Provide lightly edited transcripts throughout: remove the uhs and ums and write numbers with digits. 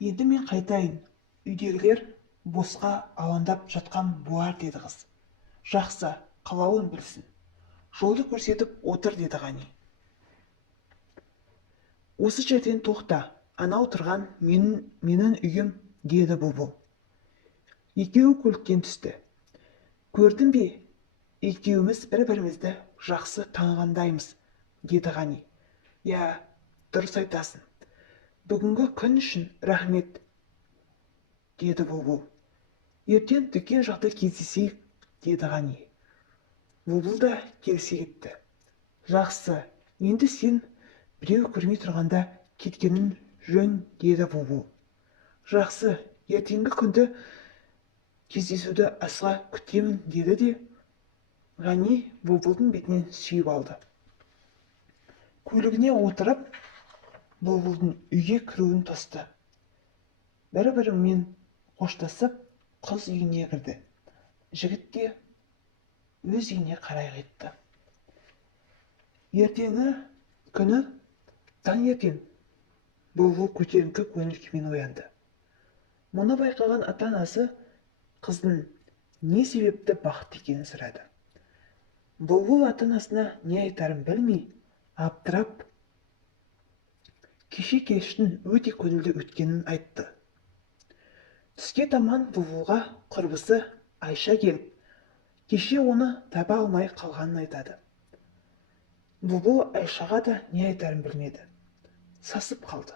Енді мен қайтайын, үйдегілер босқа алаңдап жатқан болар деді қыз. Жақсы, қалауын білсін. Жолды көрсетіп отыр деді Ғани. Осы жерден тоқта, анау тұрған менің үйім деді бұлбұл. Екеуі көліктен түсті. Көрдің бе, екеуміз бір-бірімізді жақсы танығандаймыз деді Ғани. Я, дұрыс айтасың. Бүгінгі күн үшін рахмет деді бұлбұл. Ертең дүкен жақта кездесейік деді Ғани. Бұлбұл да келісе кетті. Жақсы, енді сен біреу көрмей тұрғанда кеткенің жөн деді бұлбұл. Жақсы, ертеңгі күнді кездесуді асыға күтемін деді де Ғани бұлбұлдың бетінен сүйіп алды. Көлігіне отырып, бұлбұлдың үйге кіруін тосты. Бір-бірімен қоштасып, қыз үйіне кірді. Жігіт те өз үйіне қарай кетті. Ертеңгі күні таңертең бұлбұл көтеріңкі көңіл күймен оянды. Мұны байқаған ата-анасы қыздың не себепті бақытты екенін сұрады. Бұлбұл ата-анасына не айтарын білмей, аптырап, кеше кештің өте көңілді өткенін айтты. Түске таман бұлбұлға құрбысы Айша келіп, кеше оны таба алмай қалғанын айтады. Бұлбұл Айшаға да не айтарын білмеді. Сасып қалды.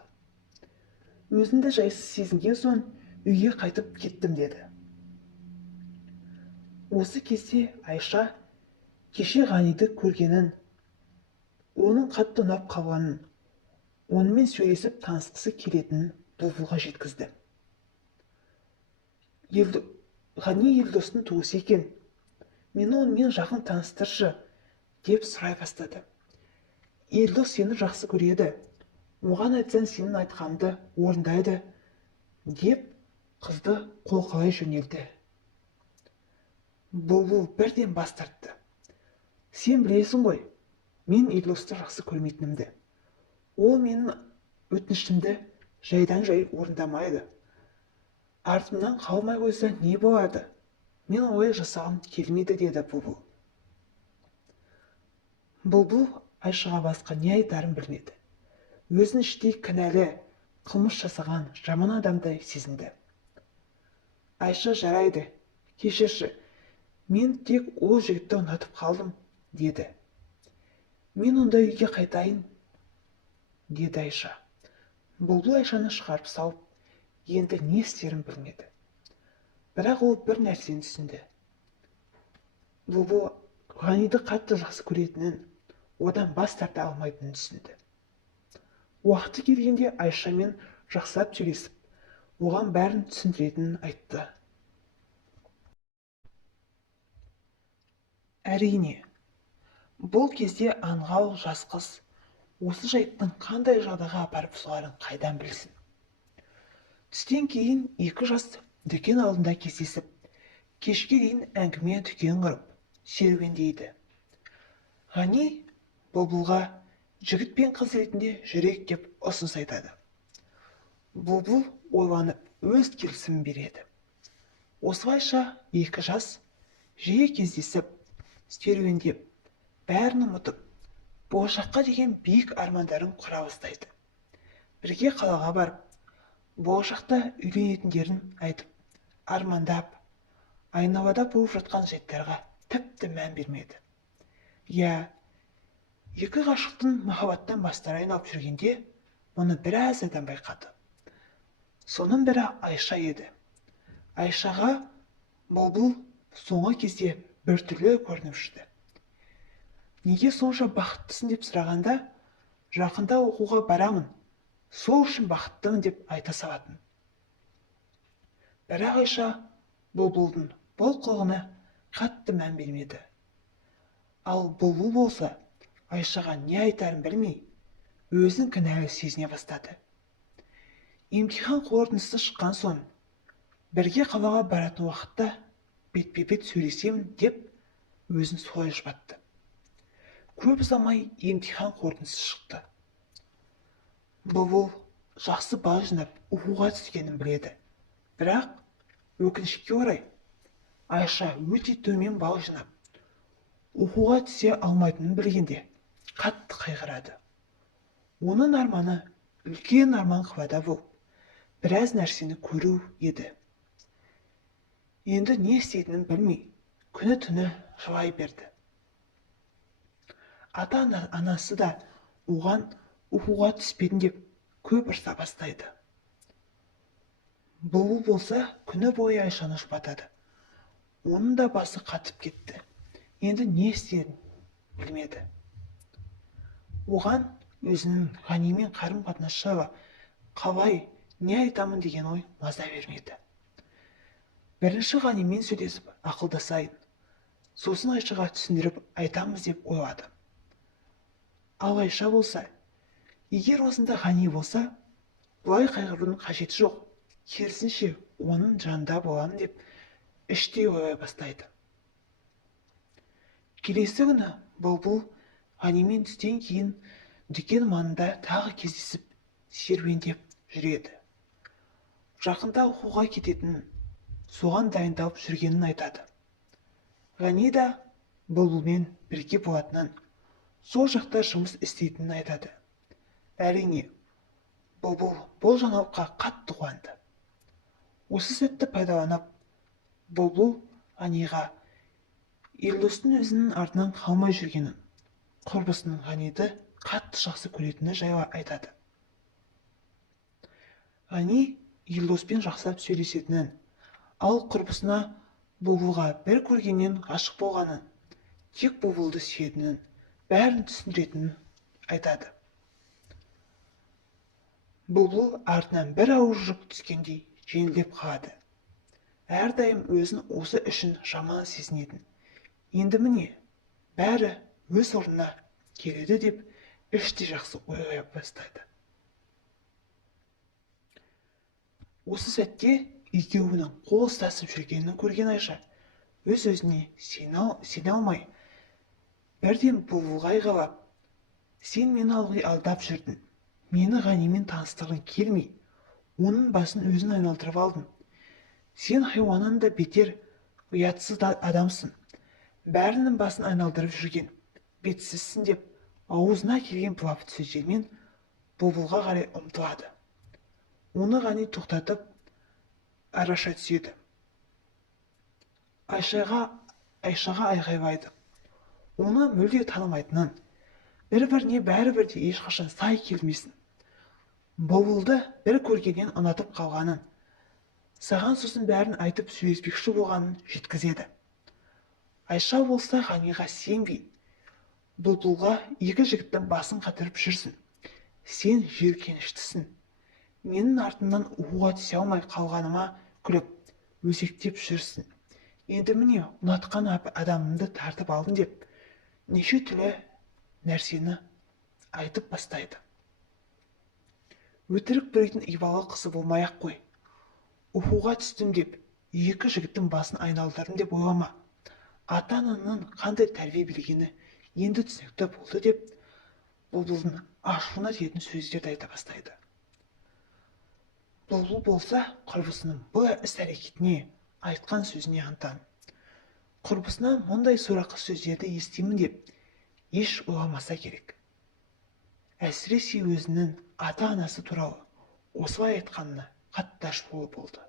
Өзінді жайсыз сезінген соң үйге қайтып кеттім деді. Осы кезде Айша кеше Ғаниді көргенін, оның қатты ұнап қалғанын, онымен сөйлесіп танысқысы келетінін бұлбұлға жеткізді. Ғани Елдостың туысы екен. Мені онымен жақын таныстыршы, деп сұрай бастады. Елдос сені жақсы көреді. Оған айтсаң сенің айтқаныңды орындайды, деп қызды қолқалай жөнелді. Бұлбұл бірден бас тартты. Сен білесің ғой, мен Елдосты жақсы көрмейтінімді. Ол менің өтінішімді жайдан жай орындамайды. Артымнан қалмай қойса не болады? Мен олай жасағым келмейді деді бұлбұл. Бұлбұл Айшаға басқа не айтарын білмеді. Өзін іштей кінәлі, қылмыс жасаған жаман адамдай сезінді. Айша жарайды, кешірші, мен тек ол жігітті ұнатып қалдым, деді. Мен онда үйге қайтайын, деді Айша. Бұлбұл Айшаны шығарып салып, енді не істерін білмеді. Бірақ ол бір нәрсені түсінді. Бұлбұл Ғаниді қатты жақсы көретінін, одан бас тарта алмайтынын түсінді. Уақыты келгенде Айшамен жақсылап сөйлесіп, оған бәрін түсіндіретінін айтты. Әрине, бұл кезде аңғал жас қыз осы жайттың қандай жағдайға апарып соғарын қайдан білсін. Түстен кейін екі жас дүкен алдында кездесіп, кешке дейін әңгіме дүкен құрып, серуендейді. Ғани Бұлбұлға жігіт пен қыз ретінде жүрек деп ұсыныс айтады. Бұлбұл ойланып өз келісімін береді. Осылайша екі жас жиі кездесіп, серуендеп, бәрін ұмытып, болашаққа деген биік армандарын құра бастайды. Бірге қалаға барып, болашақта үйленетіндерін айтып, армандап, айналада болып жатқан жайттарға тіпті мән бермеді. Я, екі ғашықтың махаббаттан бастары айналып жүргенде, мұны біраз адам байқады. Соның бірі Айша еді. Айшаға Бұлбұл соңғы кезде біртүрлі көрініп жүрді. Неге сонша бақыттысың деп сұрағанда, жақында оқуға барамын, сол үшін бақыттымын деп айта салатын. Бірақ Айша Бұлбұлдың бұл қылығына қатты мән бермеді. Ал Бұлбұл болса, Айшаға не айтарын білмей, өзін кінәлі сезіне бастады. Емтихан қорытындысы шыққан соң, бірге қалаға баратын уақытта бетпе-бет сөйлесемін деп өзін солай жұбатты. Көп ұзамай емтихан қорытындысы шықты. Бұлбұл жақсы бал жинап оқуға түскенін біледі. Бірақ өкінішке орай Айша өте төмен бал жинап оқуға түсе алмайтынын білгенде қатты қайғырады. Оның арманы үлкен арман қылада болып, біраз нәрсені көру еді. Енді не істейтінін білмей, күні-түні жылай берді. Ата-анасы да оған оқуға түспедің деп көп ұрса бастайды. Бұлбұл болса күні бойы Айшаны жұбатады. Оның да басы қатып кетті. Енді не істерін білмеді. Оған өзінің Ғанимен қарым-қатынасы жайлы қалай не айтамын деген ой маза бермеді. Бірінші Ғанимен сөйлесіп ақылдасайын, сосын Айшаға түсіндіріп айтамыз деп ойлады. Ал Айша болса, егер осында Ғани болса, бұлай қайғырудың қажеті жоқ, керісінше оның жанында боламын деп іштей ойлай бастайды. Келесі күні Бұлбұл Ғанимен түстен кейін дүкен маңында тағы кездесіп серуендеп жүреді. Жақында оқуға кететінін, соған дайындалып жүргенін айтады. Ғани да Бұлбұлмен бірге болатынын, сол жақта жұмыс істейтінін айтады. Әрине, Бұлбұл бұл жаңалыққа қатты қуанды. Осы сәтті пайдаланып, Бұлбұл Ғаниға Елдостың өзінің артынан қалмай жүргенін, құрбысының Ғаниді қатты жақсы көретіні жайлы айтады. Ғани Елдоспен жақсылап сөйлесетінін, ал құрбысына Бұлбұлға бір көргеннен ғашық болғанын, тек Бұлбұлды сүйетінін, бәрін түсіндіретінін айтады. Бұлбұл артынан бір ауыр жүк түскендей жеңілдеп қалады. Әрдайым өзін осы үшін жаман сезінетін. Енді міне, бәрі өз орнына келеді деп іштей жақсы ойлай бастайды. Осы сәтте екеуінің қол ұстасып жүргенін көрген Айша өз-өзіне сене алмай, бірден Бұлбұлға айғайлап: «Сен мені ылғи алдап жүрдің, мені Ғанимен таныстырғың келмей, оның басын өзін айналдырып алдың. Сен хайуаннан да бетер ұятсыз адамсың, бәрінің басын айналдырып жүрген бетсізсің» деп аузына келген былапыт сөздермен Бұлбұлға қарай ұмтылады. Оны Ғани тоқтатып араша түседі. Айшаға айғайлайды. Оны мүлде танымайтынын, бір-біріне бәрібір де ешқашан сай келмесін. Бұлбұлды бір көргеннен ұнатып қалғанын, саған сосын бәрін айтып сөйлеспекші болғанын жеткізеді. Айша болса Ғаниға сенбей, Бұлбұлға екі жігіттің басын қатырып жүрсің. Сен жиіркеніштісің. Менің артымнан оқуға түсе алмай қалғаныма күліп, өсектеп жүрсің. Енді міне ұнатқан адамымды тартып алдың деп, неше түрлі нәрсені айтып бастайды. Өтірік біреудің ибалы қызы болмай-ақ қой. Оқуға түстім деп, екі жігіттің басын айналдырдым деп ойлама. Ата-ананың қандай тәрбие бергені енді түсінікті болды деп, Бұлбұлдың ашуына тиетін сөздерді айта бастайды. Бұлбұл болса, құрбысының бұл іс-әрекетіне, айтқан сөзіне антан. Құрбысына мұндай сорақы сөздерді естимін деп еш ойламаса керек. Әсіресе өзінің ата-анасы туралы осылай айтқанына қатты ашулы болды.